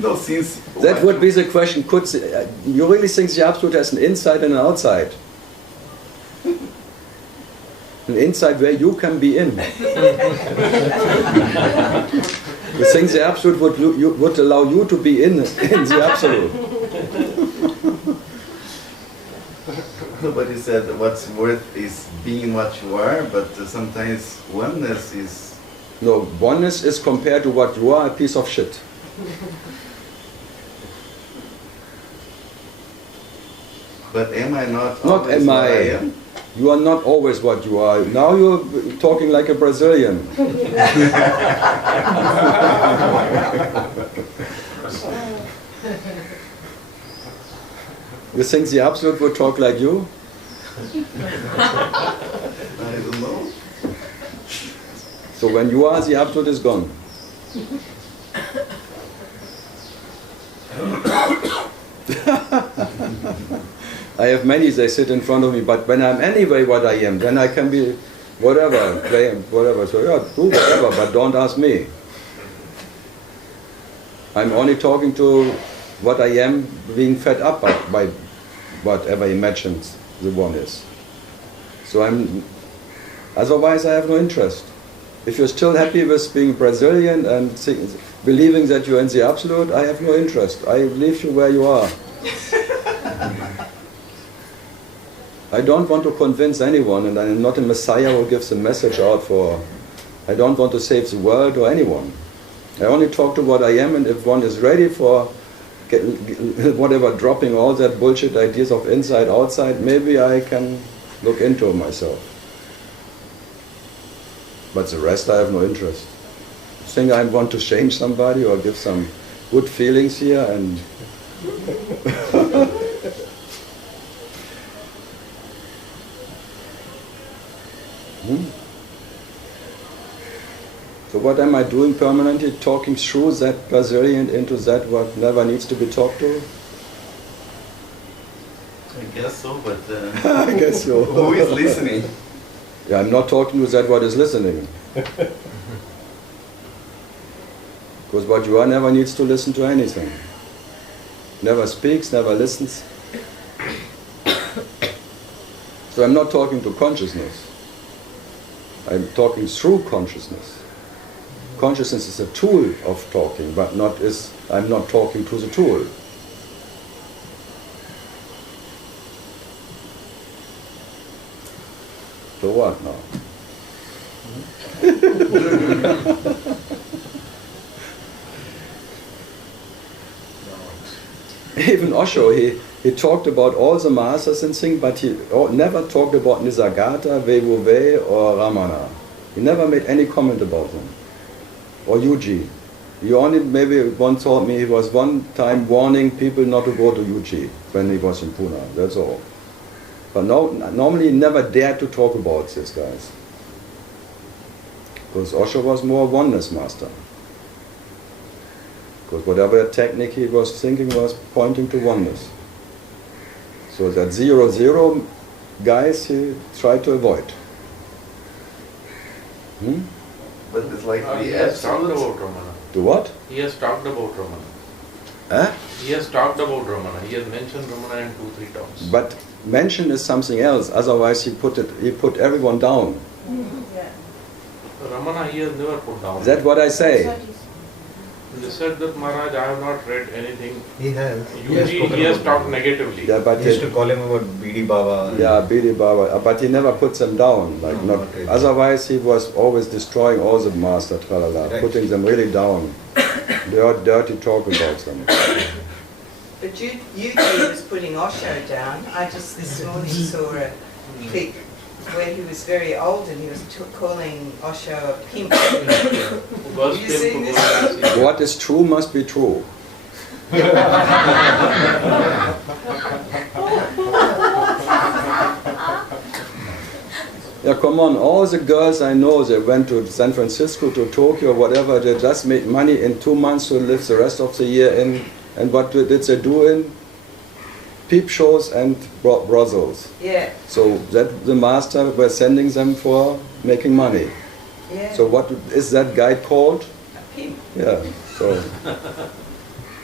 No, since... That would be the question, you really think the Absolute has an inside and an outside? An inside where you can be in. You think the Absolute would allow you to be in the Absolute? Nobody said what's worth is being what you are, but sometimes oneness is... No, oneness is compared to what you are, a piece of shit. But am I not Not always am what I. I am? You are not always what you are. Now you're talking like a Brazilian. You think the Absolute would talk like you? I don't know. So when you are, the Absolute is gone. I have many, they sit in front of me, but when I'm anyway what I am, then I can be whatever, play whatever. So yeah, do whatever, but don't ask me. I'm only talking to what I am being fed up by whatever imagines the one is. So otherwise I have no interest. If you're still happy with being Brazilian and believing that you're in the Absolute, I have no interest. I leave you where you are. I don't want to convince anyone, and I'm not a messiah who gives a message out for... I don't want to save the world or anyone. I only talk to what I am, and if one is ready for whatever, dropping all that bullshit ideas of inside, outside, maybe I can look into myself. But the rest I have no interest. Think I want to change somebody or give some good feelings here and... So what am I doing permanently? Talking through that Brazilian into that what never needs to be talked to? I guess so, but... I guess so. Who is listening? Yeah, I'm not talking to that what is listening. Because what you are never needs to listen to anything. Never speaks, never listens. So I'm not talking to consciousness. I'm talking through consciousness. Consciousness is a tool of talking, but I'm not talking to the tool. So what now? Even Osho, he talked about all the masters and things, but he never talked about Nisargadatta, Vevuve or Ramana. He never made any comment about them. Or Yuji. He only maybe once told me he was one time warning people not to go to Yuji when he was in Pune, that's all. But normally he never dared to talk about these guys. Because Osho was more oneness master. Because whatever technique he was thinking was pointing to oneness. So that 0-0 guys he tried to avoid. But it's like He has talked about Ramana. To what? He has talked about Ramana. Eh? He has talked about Ramana. He has mentioned Ramana in 2-3 talks. But mention is something else. Otherwise, he put everyone down. Yeah. Ramana he has never put down. Is that what I say? He said that Maharaj, I have not read anything. He has. Usually he has talked negatively. Yeah, but He used to call him about Bidi Baba. yeah, Bidi Baba. But he never puts them down. Like No, not. not really. Otherwise, he was always destroying all the master tralala, Right. putting them really down. Dirty talk about them. But Yuji was putting Osho down. I just this morning saw a clip where he was very old and he was calling Osho a pimp. First You seen temple this? was- What is true must be true. Yeah, come on, all the girls I know, they went to San Francisco, to Tokyo, whatever, they just made money in 2 months to live the rest of the year in, and what did they do in? Peep shows and brothels. Yeah, So that the master were sending them for making money. yeah. So what is that guy called? A pimp. Yeah, so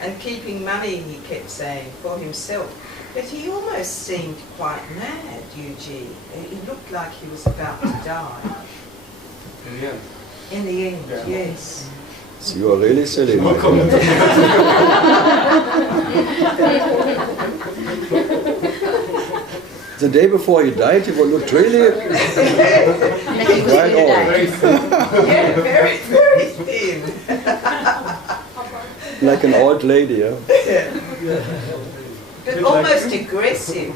And keeping money, he kept saying, for himself. But he almost seemed quite mad, Yuji. He looked like he was about to die. In the end. In the end, Yeah. yes. So you are really silly. No my comment. friend. The day before he died, he looked really right on. Yeah, very, very thin. Like an old lady. But almost aggressive.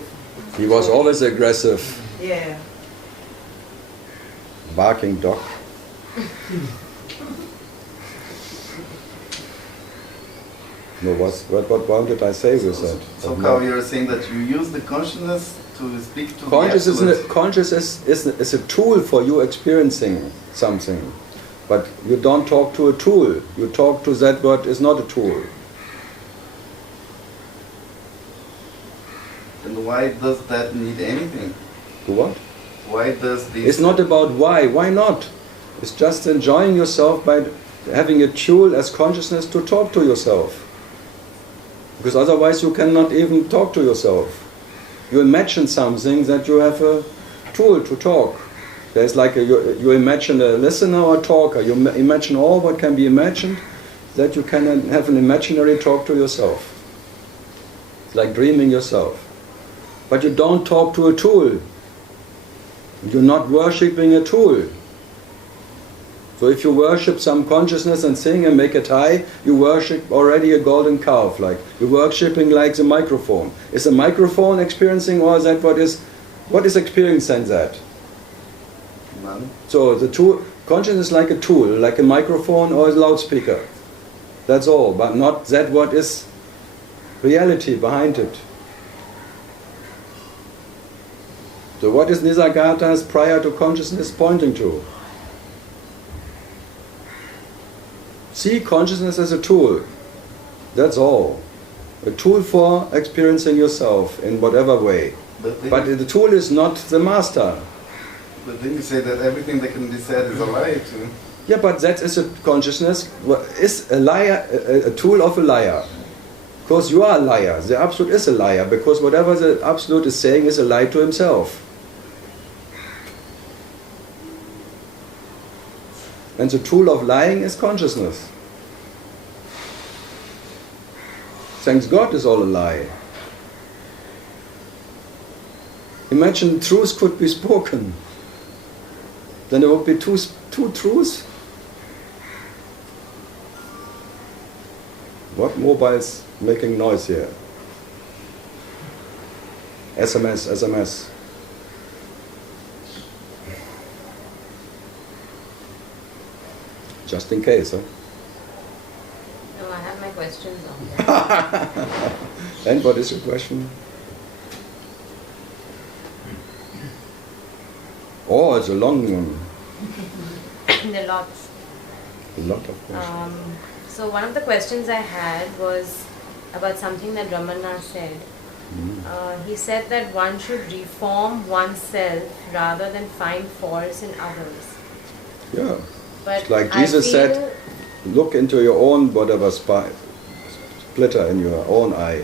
He was always aggressive, Yeah. barking dog. No, what did I say with that? So Carl, you're saying that you use the consciousness to speak to Consciousness is a tool for you experiencing something. But you don't talk to a tool. You talk to that what is not a tool. And why does that need anything? To what? Why does this... It's not about why. Why not? It's just enjoying yourself by having a tool as consciousness to talk to yourself. Because otherwise you cannot even talk to yourself. You imagine something that you have a tool to talk. There's like you imagine a listener or a talker. You imagine all what can be imagined, that you can have an imaginary talk to yourself. It's like dreaming yourself. But you don't talk to a tool. You're not worshipping a tool. So if you worship some consciousness and sing and make it high, you worship already a golden calf. Like you're worshipping like the microphone. Is the microphone experiencing, or is that what is experiencing that? None. So the tool, consciousness is like a tool, like a microphone or a loudspeaker. That's all, but not that what is reality behind it. So what is Nisargata's prior to consciousness pointing to? See consciousness as a tool. That's all. A tool for experiencing yourself in whatever way. But the tool is not the master. But then you say that everything that can be said is a lie too. Yeah, but that is a consciousness, is a liar, a tool of a liar. Because you are a liar. The Absolute is a liar, because whatever the Absolute is saying is a lie to himself. And the tool of lying is consciousness. Thanks God is all a lie. Imagine truth could be spoken. Then there would be two truths. What mobile's making noise here? SMS. Just in case, huh? No, I have my questions on. And what is your question? Oh, it's a long one. There are lots. A lot of questions. So one of the questions I had was about something that Ramana said. He said that one should reform oneself rather than find faults in others. Yeah. But It's like I Jesus feel- said, look into your own whatever splitter in your own eye,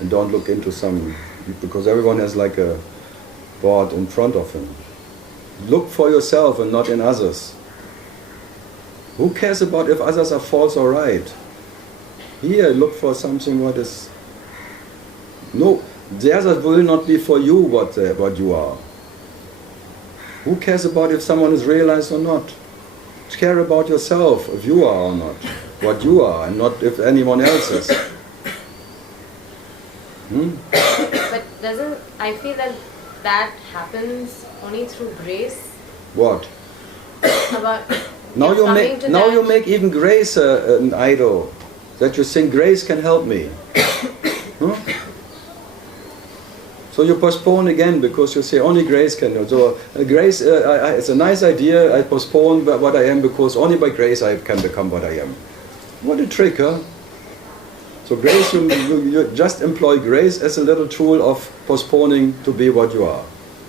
and don't look into some, because everyone has like a board in front of him. Look for yourself and not in others. Who cares about if others are false or right? Here, look for something what is... No, the others will not be for you what you are. Who cares about if someone is realized or not? Care about yourself, if you are or not. What you are, and not if anyone else is. But I feel that happens only through grace. What? About Now you coming to now that- you make even grace an idol. That you think grace can help me. So you postpone again because you say only grace can help. So grace, it's a nice idea. I postpone what I am because only by grace I can become what I am. What a trick, huh? So grace, you just employ grace as a little tool of postponing to be what you are.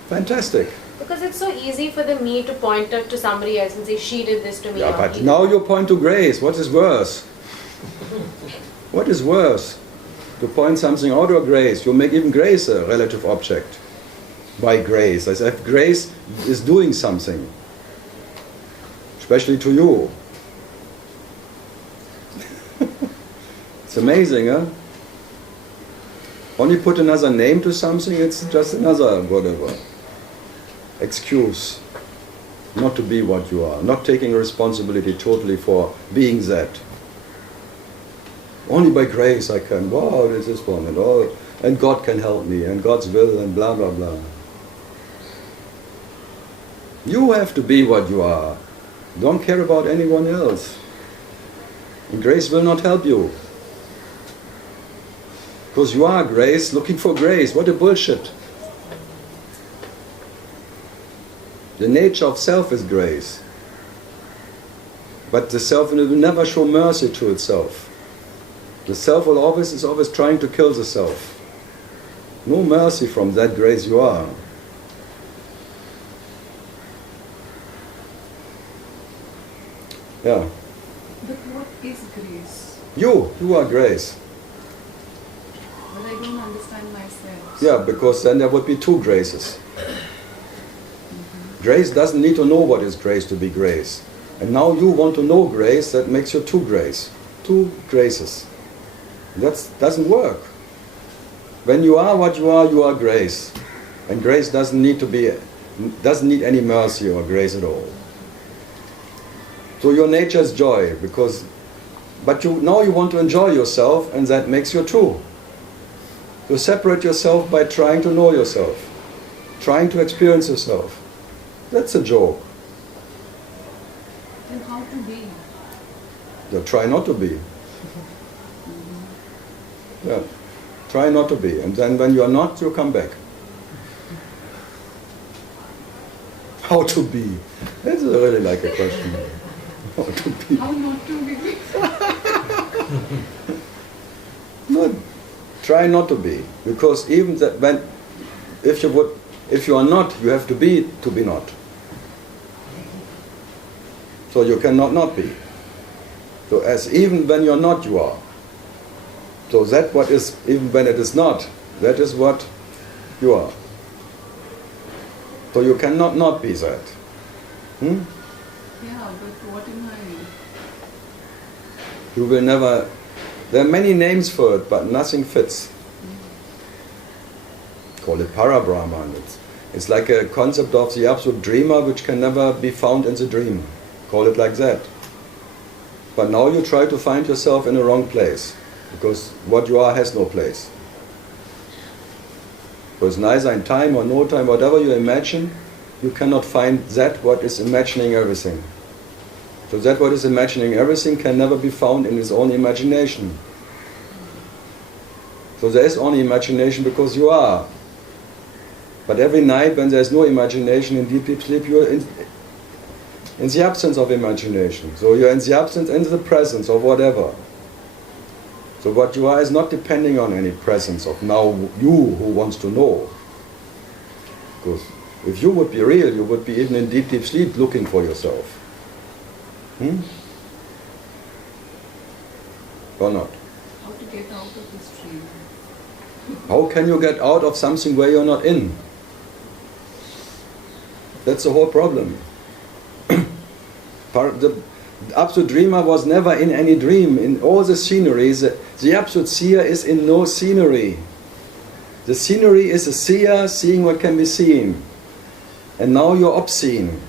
Fantastic. Because it's so easy for the me to point out to somebody else and say, she did this to me. Yeah, or but he now did you point to grace. What is worse? What is worse? To point something out or grace? You make even grace a relative object. By grace. As if grace is doing something. Especially to you. It's amazing, huh? Only put another name to something, it's just another whatever. Excuse. Not to be what you are. Not taking responsibility totally for being that. Only by grace I can, wow, there's this one, and all, and God can help me, and God's will, and blah, blah, blah. You have to be what you are. Don't care about anyone else. And grace will not help you. Because you are grace, looking for grace. What a bullshit. The nature of self is grace. But the self will never show mercy to itself. The self is always trying to kill the self. No mercy from that grace you are. Yeah. But what is grace? You are grace. But I don't understand myself. Yeah, because then there would be two graces. Grace doesn't need to know what is grace to be grace. And now you want to know grace, that makes you two grace. Two graces. That doesn't work. When you are what you are grace. And grace doesn't need any mercy or grace at all. So your nature is joy, but now you want to enjoy yourself, and that makes you two. You separate yourself by trying to know yourself, trying to experience yourself. That's a joke. Then how to be? You try not to be. Yeah. Try not to be. And then when you are not, you come back. How to be? That's really like a question. How to be? How not to be? No, try not to be. Because even that if you are not, you have to be not. So you cannot not be. So as even when you're not, you are. So that what is, even when it is not, that is what you are. So you cannot not be that. Yeah, but what am I? You will never, there are many names for it, but nothing fits. Call it para-Brahman. It's like a concept of the absolute dreamer which can never be found in the dream. Call it like that. But now you try to find yourself in the wrong place. Because what you are has no place. Because neither in time or no time, whatever you imagine, you cannot find that what is imagining everything. So that what is imagining everything can never be found in its own imagination. So there is only imagination because you are. But every night when there is no imagination in deep sleep, you are in the absence of imagination. So you are in the absence, in the presence of whatever. So what you are is not depending on any presence of now you who wants to know. Because if you would be real, you would be even in deep sleep looking for yourself. Or not? How to get out of this dream? How can you get out of something where you're not in? That's the whole problem. The absolute dreamer was never in any dream. In all the sceneries, the absolute seer is in no scenery. The scenery is a seer seeing what can be seen. And now you're obscene,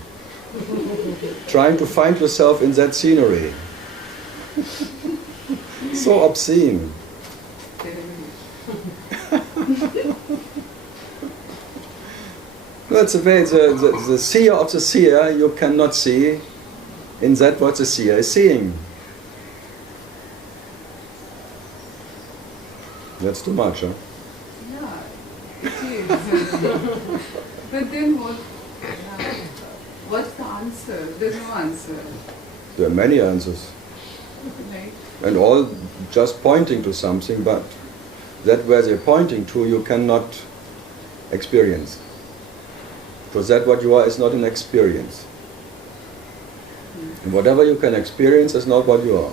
trying to find yourself in that scenery. So obscene. That's the way the seer of the seer you cannot see in that what the seer is seeing. That's too much, huh? Yeah, it is. But then what's the answer? There's no answer. There are many answers. Right? And all just pointing to something, but that where they're pointing to you cannot experience. Because that what you are is not an experience. And whatever you can experience is not what you are.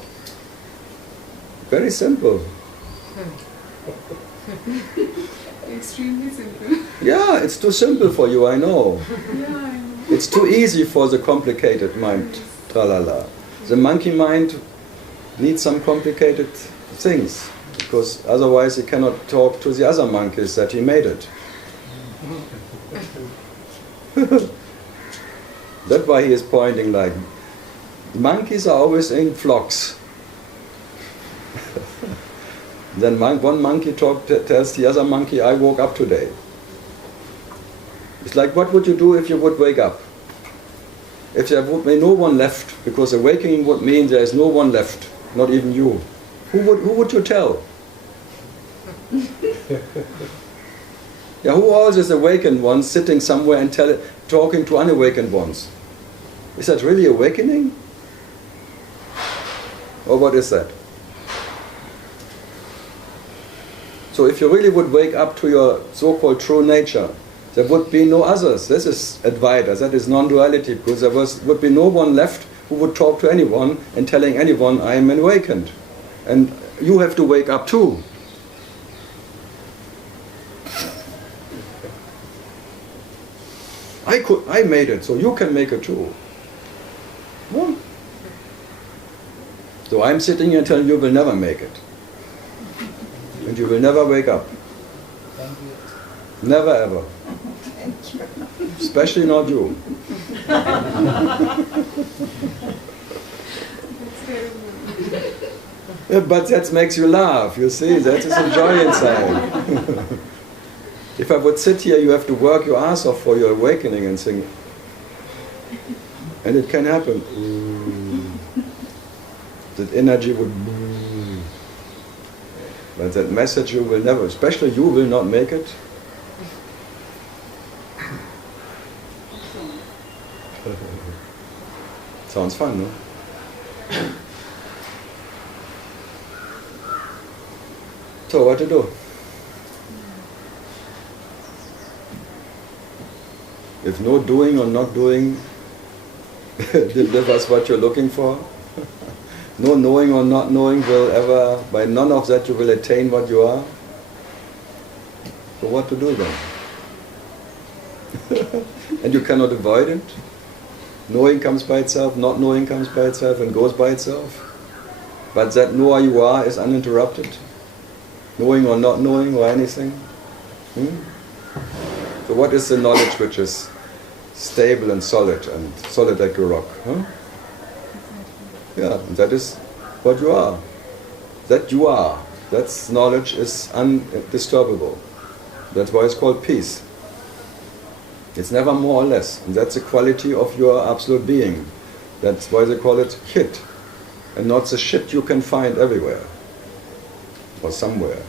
Very simple. Extremely simple. Yeah, it's too simple for you, I know. Yeah, I know. It's too easy for the complicated mind. Tralala. The monkey mind needs some complicated things, because otherwise he cannot talk to the other monkeys that he made it. That's why he is pointing like, monkeys are always in flocks. Then one monkey tells the other monkey, I woke up today. It's like, what would you do if you would wake up? If there would be no one left, because awakening would mean there is no one left, not even you. Who would you tell? Yeah, who else is awakened ones sitting somewhere and talking to unawakened ones? Is that really awakening? Or what is that? So if you really would wake up to your so-called true nature, there would be no others. This is Advaita, that is non-duality, because there would be no one left who would talk to anyone and telling anyone, I am awakened. And you have to wake up too. I made it, so you can make it too. Well, so I'm sitting here telling you will never make it. And you will never wake up. Never ever. Especially not you. Yeah, but that makes you laugh, you see, that is a joy inside. If I would sit here, you have to work your ass off for your awakening and sing. And it can happen. That energy would... But that message you will never, especially you will not make it. Sounds fun, no? So what to do? If no doing or not doing delivers what you're looking for, no knowing or not knowing will ever, by none of that you will attain what you are. So what to do then? And you cannot avoid it. Knowing comes by itself, not knowing comes by itself and goes by itself. But that knower you are is uninterrupted. Knowing or not knowing or anything. So what is the knowledge which is stable and solid like a rock? Huh? Yeah, that is what you are. That you are. That knowledge is undisturbable. That's why it's called peace. It's never more or less. And that's the quality of your absolute being. That's why they call it hit. And not the shit you can find everywhere. Or somewhere.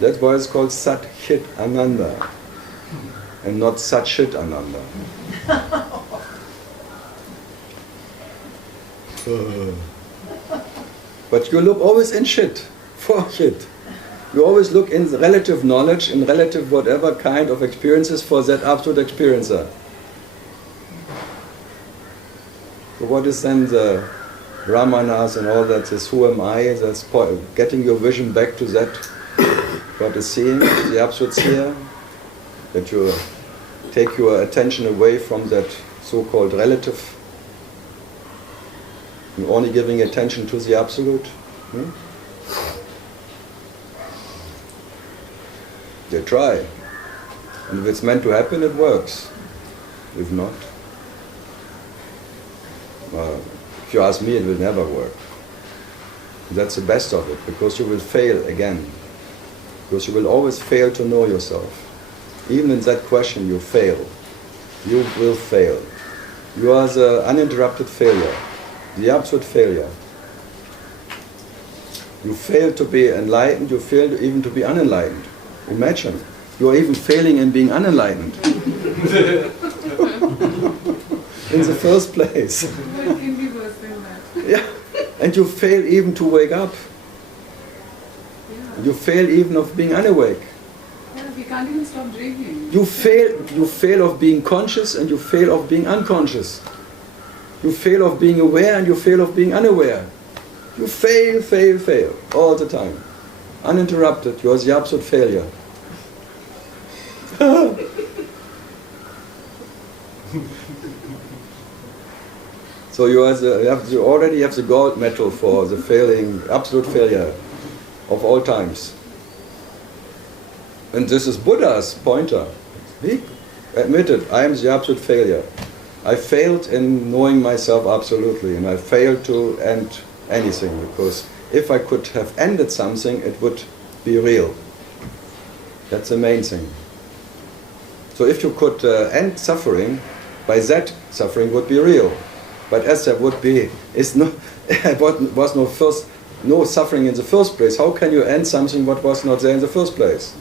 That's why it's called Sat Hit Ananda. And not Sat Shit Ananda. But you look always in shit, for shit. You always look in relative knowledge, in relative whatever kind of experiences for that absolute experiencer. So what is then the Brahmanas and all that, this who am I, that's getting your vision back to that, what is seeing, the absolute seer, that you take your attention away from that so-called relative, and only giving attention to the absolute. They try. And if it's meant to happen, it works. If not, if you ask me, it will never work. That's the best of it, because you will fail again. Because you will always fail to know yourself. Even in that question, you fail. You will fail. You are the uninterrupted failure, the absolute failure. You fail to be enlightened, you fail even to be unenlightened. Imagine, you are even failing in being unenlightened. In the first place. What can be worse than that? Yeah, and you fail even to wake up. Yeah. You fail even of being unawake. Yeah, we can't even stop drinking. You fail of being conscious and you fail of being unconscious. You fail of being aware and you fail of being unaware. You fail, fail, fail, all the time. Uninterrupted, you're the absolute failure. So you already have the gold medal for the failing, absolute failure of all times. And this is Buddha's pointer. He admitted, I am the absolute failure. I failed in knowing myself absolutely, and I failed to end anything, because if I could have ended something, it would be real. That's the main thing. So if you could end suffering, by that suffering would be real. But as there would be, was no suffering in the first place, how can you end something what was not there in the first place?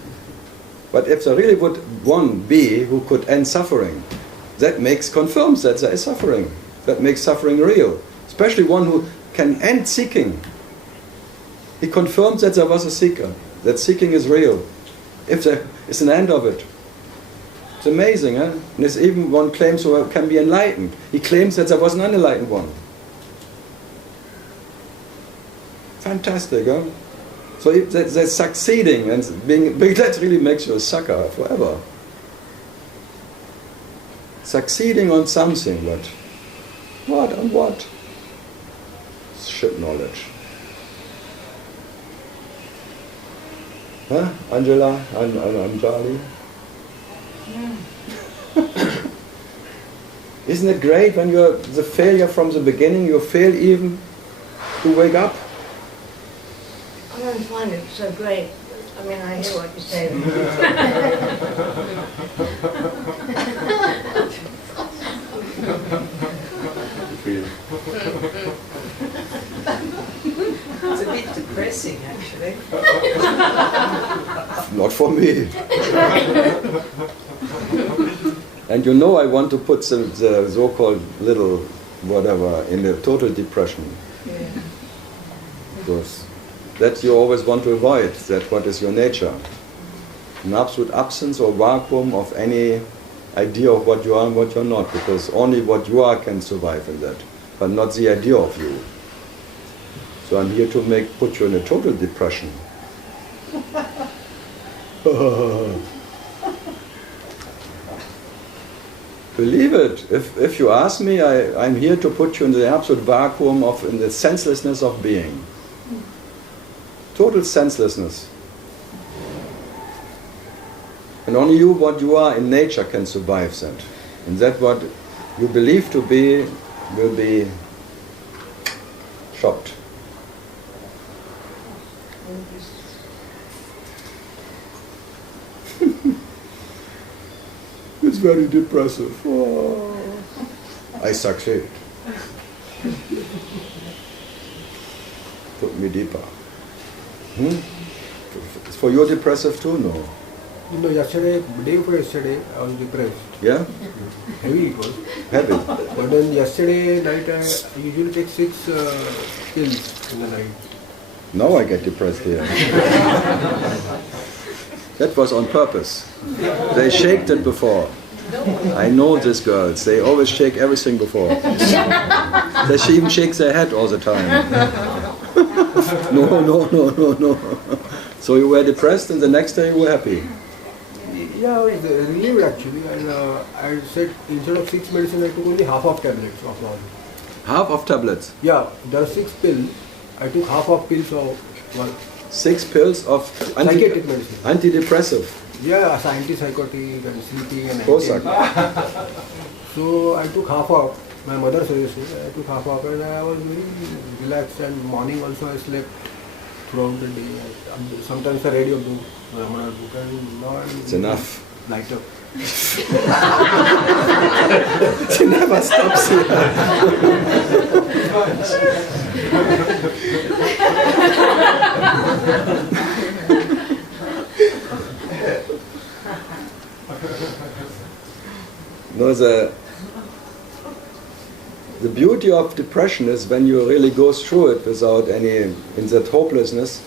But if there really would one be who could end suffering, that confirms that there is suffering. That makes suffering real. Especially one who can end seeking. He confirms that there was a seeker, that seeking is real. If there is an end of it. It's amazing, eh? And there's even one claims who can be enlightened. He claims that there was an unenlightened one. Fantastic, huh? So if they're succeeding and that really makes you a sucker forever. Succeeding on something, but what and what? It's shit knowledge. Huh? Angela? I'm Charlie? Isn't it great when you're the failure from the beginning, you fail even to wake up? I don't find it so great. I mean, I hear what you say. It's a bit depressing, actually. Not for me. And you know I want to put the so-called little whatever in the total depression. Yeah. Because that you always want to avoid, that what is your nature. An absolute absence or vacuum of any idea of what you are and what you're not, because only what you are can survive in that, but not the idea of you. So I'm here to put you in a total depression. Believe it. If you ask me, I'm here to put you in the absolute vacuum in the senselessness of being. Total senselessness. And only you, what you are in nature, can survive that. And that what you believe to be will be chopped. It's very depressive. Oh. I succeed. Put me deeper. For you depressive too? No. You know, day before yesterday, I was depressed. Yeah? Heavy it was. Heavy. But then yesterday night, I usually take 6 pills in the night. Now I get depressed here. That was on purpose. They shaked it before. I know these girls. They always shake everything before. She even shakes their head all the time. No. So you were depressed and the next day you were happy. Yeah, I was relieved actually. And I said instead of 6 medicine, I took only half of tablets of all. Half of tablets? Yeah, there are 6 pills. I took half of pills of one. 6 pills of psychiatric medicine. Antidepressive. Yeah, antipsychotic and sleeping and Prozac. So I took half of. My mother suggested I took half of, and I was very relaxed. And morning also I slept throughout the day. Sometimes I read your book, Ramana book, and now it's enough. Light up. She never stops here. No, the beauty of depression is when you really go through it without in that hopelessness.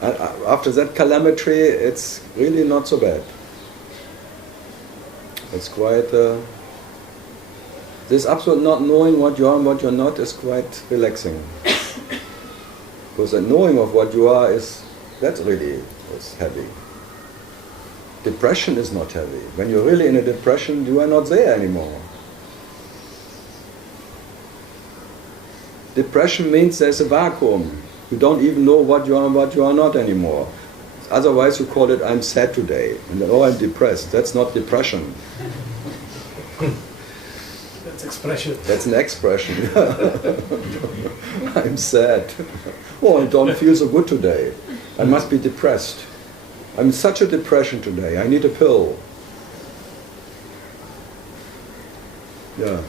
After that calamity, it's really not so bad. It's quite, this absolute not knowing what you are and what you're not is quite relaxing. Because the knowing of what you are is heavy. Depression is not heavy. When you're really in a depression, you are not there anymore. Depression means there's a vacuum. You don't even know what you are and what you are not anymore. Otherwise you call it, I'm sad today. And then, oh, I'm depressed. That's not depression. That's expression. That's an expression. I'm sad. Oh, I don't feel so good today. I must be depressed. I'm in such a depression today. I need a pill. Yeah.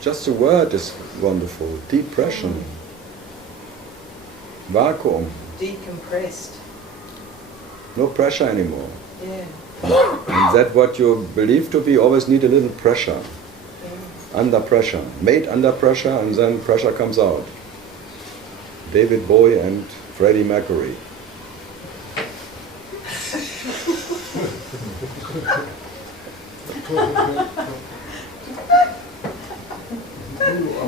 Just the word is wonderful. Depression. Vacuum. Decompressed. No pressure anymore. Yeah. And that what you believe to be always need a little pressure. Yeah. Under pressure. Made under pressure and then pressure comes out. David Bowie and Freddie Mercury.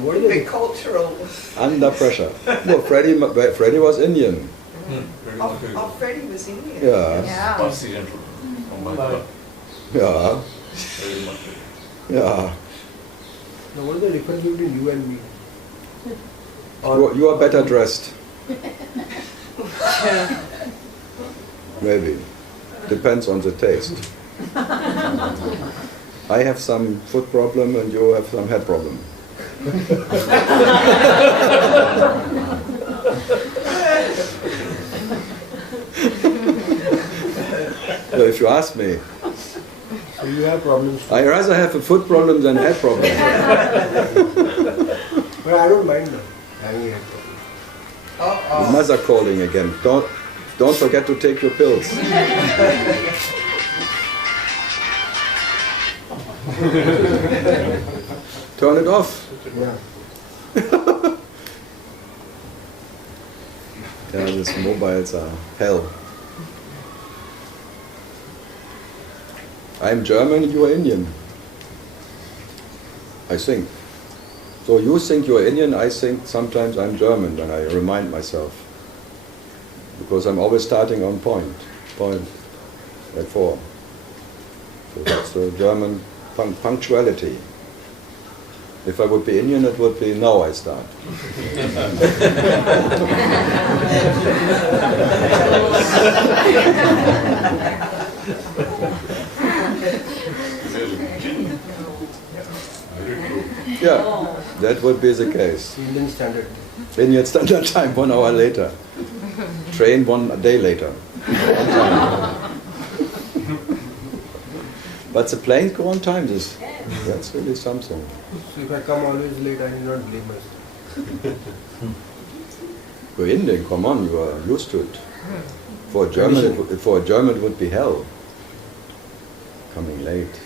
What is The it? cultural. Under pressure. No, Freddie was Indian. Oh, Freddie was Indian. Yeah. Yeah. Yeah. Yeah. Now, what is the difference between you and me? You are better dressed. Maybe. Depends on the taste. I have some foot problem and you have some head problem. So if you ask me, So you have problems. I rather have a foot problem than a head problem. But I don't mind now having a head problem. The mother calling again. Don't forget to take your pills. Turn it off. Yeah. Yeah, these mobiles are hell. I'm German, you are Indian. I think. So you think you are Indian, I think sometimes I'm German when I remind myself. Because I'm always starting on point at 4. So that's the German punctuality. If I would be Indian, it would be now I start. Yeah, that would be the case. Indian standard. Indian standard time, 1 hour later. Train 1 day later. But the planes go on time. That's really something. So if I come always late, I will not blame myself. You're Indian, come on, you are used to it. For a German, it would be hell. Coming late.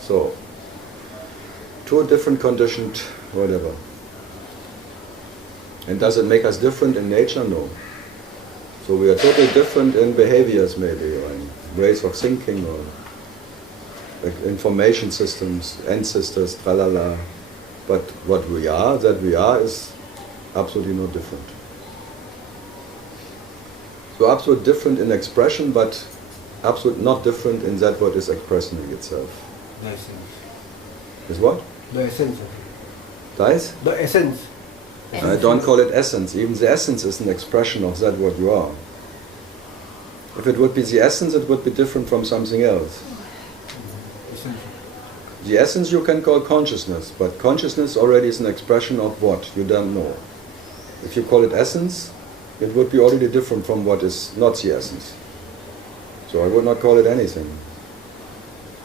So, 2 different conditioned, whatever. And does it make us different in nature? No. So we are totally different in behaviors maybe, or in ways of thinking, or like information systems, ancestors, tralala. But what we are, is absolutely no different. So absolutely different in expression, but absolutely not different in that what is expressing itself. The essence. Is what? The essence of it. Dice? The essence. I don't call it essence. Even the essence is an expression of that what you are. If it would be the essence, it would be different from something else. Essence. The essence you can call consciousness, but consciousness already is an expression of what you don't know. If you call it essence, it would be already different from what is not the essence. So I would not call it anything.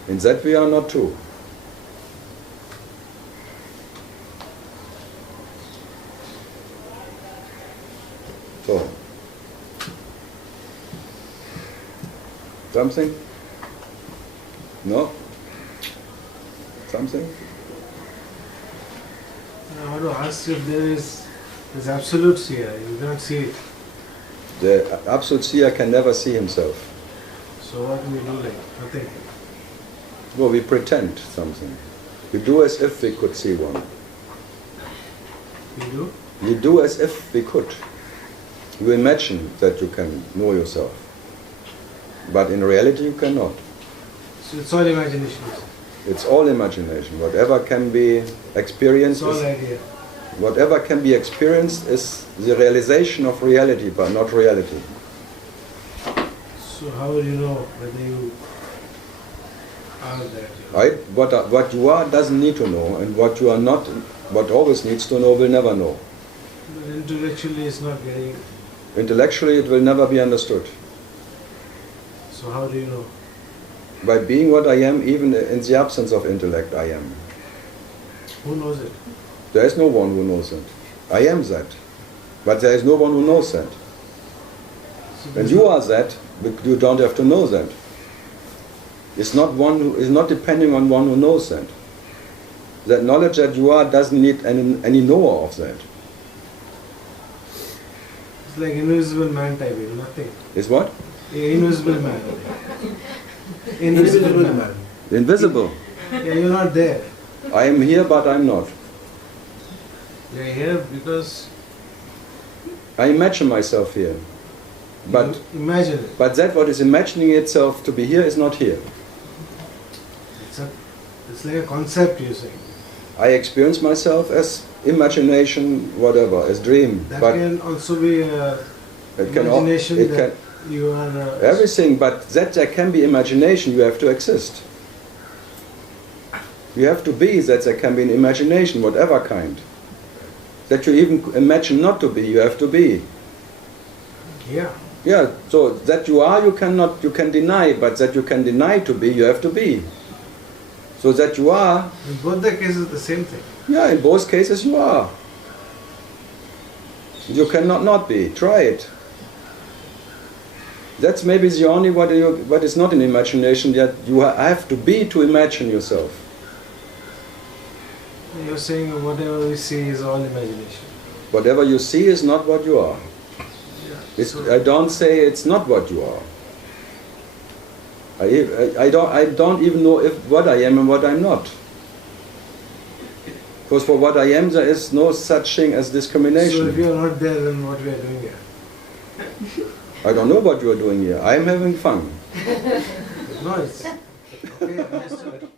In that we are not two. So, something? No? Something? I want to ask if there is absolute seer. You cannot see it. The absolute seer can never see himself. So what do we do like? Nothing. Well, we pretend something. We do as if we could see one. We do? We do as if we could. You imagine that you can know yourself. But in reality you cannot. So it's all imagination. It's all imagination. Whatever can be experienced It's all is, idea. whatever can be experienced is the realization of reality, but not reality. So how will you know whether you are that? What you are doesn't need to know, and what you are not, what always needs to know will never know. But intellectually it's not getting... Intellectually it will never be understood. So how do you know? By being what I am, even in the absence of intellect, I am. Who knows it? There is no one who knows it. I am that. But there is no one who knows that. So When you are that, you don't have to know that. It's not one who is not depending on one who knows that. That knowledge that you are doesn't need any knower of that. It's like invisible man type, nothing. Is what? Invisible man. Invisible man. Invisible. Yeah, you're not there. I am here, but I'm not. You're here because I imagine myself here. But you imagine it. But that what is imagining itself to be here is not here. It's like a concept you're saying. I experience myself as imagination, whatever, as dream. That but can also be imagination that you are... everything, but that there can be imagination, you have to exist. You have to be that there can be an imagination, whatever kind. That you even imagine not to be, you have to be. Yeah. Yeah, so that you are, you can deny, but that you can deny to be, you have to be. So that you are... In both the cases, the same thing. Yeah, in both cases you are. You cannot not be. Try it. That's maybe the only what is not in imagination, that you have to be to imagine yourself. You're saying whatever we see is all imagination. Whatever you see is not what you are. Yeah. I don't say it's not what you are. I don't even know what I am and what I'm not. Because for what I am there is no such thing as discrimination. So if you're not there, then what we are doing here? I don't know what you are doing here. I'm having fun. No, it's... Okay, understood.